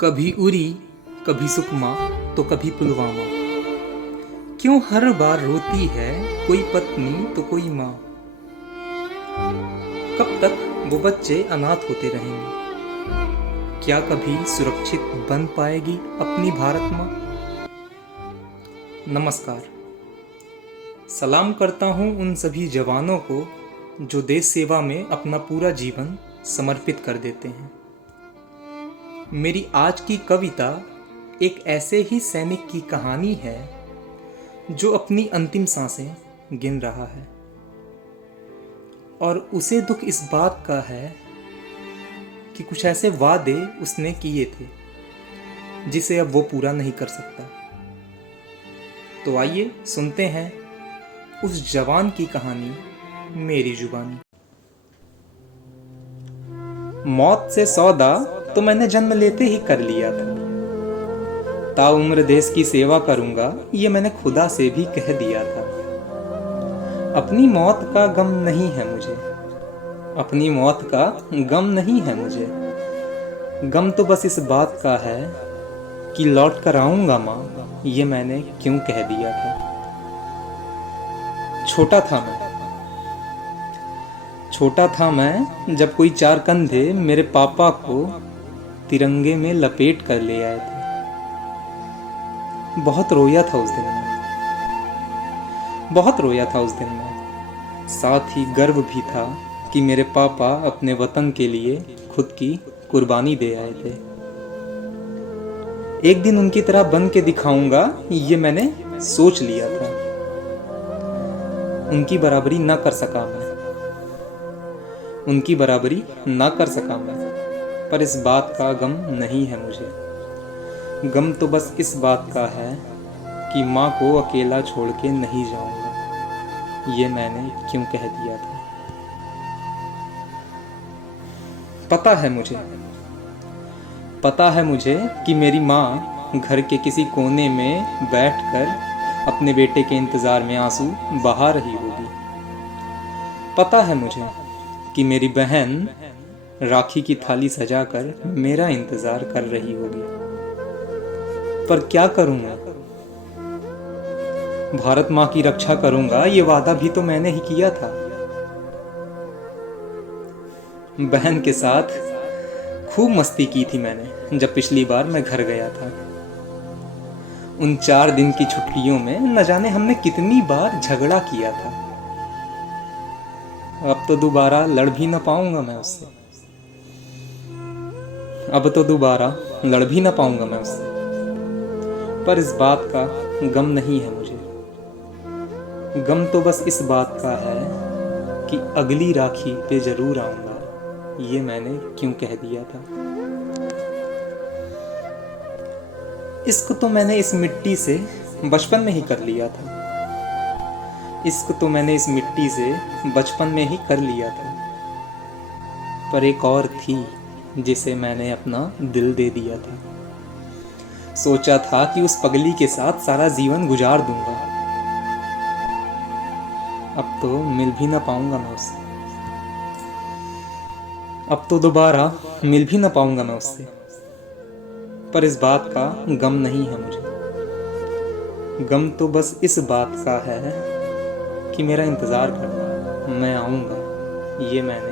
कभी उरी, कभी सुकमा, तो कभी पुलवामा। क्यों हर बार रोती है कोई पत्नी तो कोई माँ। कब तक वो बच्चे अनाथ होते रहेंगे। क्या कभी सुरक्षित बन पाएगी अपनी भारत माँ। नमस्कार, सलाम करता हूँ उन सभी जवानों को जो देश सेवा में अपना पूरा जीवन समर्पित कर देते हैं। मेरी आज की कविता एक ऐसे ही सैनिक की कहानी है जो अपनी अंतिम सांसें गिन रहा है और उसे दुख इस बात का है कि कुछ ऐसे वादे उसने किए थे जिसे अब वो पूरा नहीं कर सकता। तो आइए सुनते हैं उस जवान की कहानी मेरी जुबानी। मौत से सौदा तो मैंने जन्म लेते ही कर लिया था। ताउम्र देश की सेवा करूंगा ये मैंने खुदा से भी कह दिया था। अपनी मौत का गम नहीं है मुझे, अपनी मौत का गम नहीं है मुझे। गम तो बस इस बात का है कि लौट कर आऊंगा माँ, ये मैंने क्यों कह दिया था। छोटा था मैं जब कोई चार कंधे मेरे पापा को तिरंगे में लपेट कर ले आए थे। बहुत रोया था उस दिन में, साथ ही गर्व भी था कि मेरे पापा अपने वतन के लिए खुद की कुर्बानी दे आए थे। एक दिन उनकी तरह बन के दिखाऊंगा ये मैंने सोच लिया था। उनकी बराबरी ना कर सका मैं, पर इस बात का गम नहीं है मुझे। गम तो बस इस बात का है कि माँ को अकेला छोड़ के नहीं जाऊंगा, ये मैंने क्यों कह दिया था। पता है मुझे कि मेरी माँ घर के किसी कोने में बैठकर अपने बेटे के इंतजार में आंसू बहा रही होगी। पता है मुझे कि मेरी बहन राखी की थाली सजाकर मेरा इंतजार कर रही होगी। पर क्या करूंगा, भारत माँ की रक्षा करूंगा ये वादा भी तो मैंने ही किया था। बहन के साथ खूब मस्ती की थी मैंने जब पिछली बार मैं घर गया था। उन 4 दिन की छुट्टियों में न जाने हमने कितनी बार झगड़ा किया था। अब तो दोबारा लड़ भी न पाऊंगा मैं उससे। पर इस बात का गम नहीं है मुझे। गम तो बस इस बात का है कि अगली राखी पे जरूर आऊंगा, ये मैंने क्यों कह दिया था। इश्क तो मैंने इस मिट्टी से बचपन में ही कर लिया था। पर एक और थी जिसे मैंने अपना दिल दे दिया था। सोचा था कि उस पगली के साथ सारा जीवन गुजार दूंगा। अब तो मिल भी ना पाऊंगा मैं उससे। पर इस बात का गम नहीं है मुझे। गम तो बस इस बात का है कि मेरा इंतजार करना, मैं आऊंगा, ये मैंने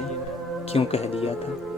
क्यों कह दिया था।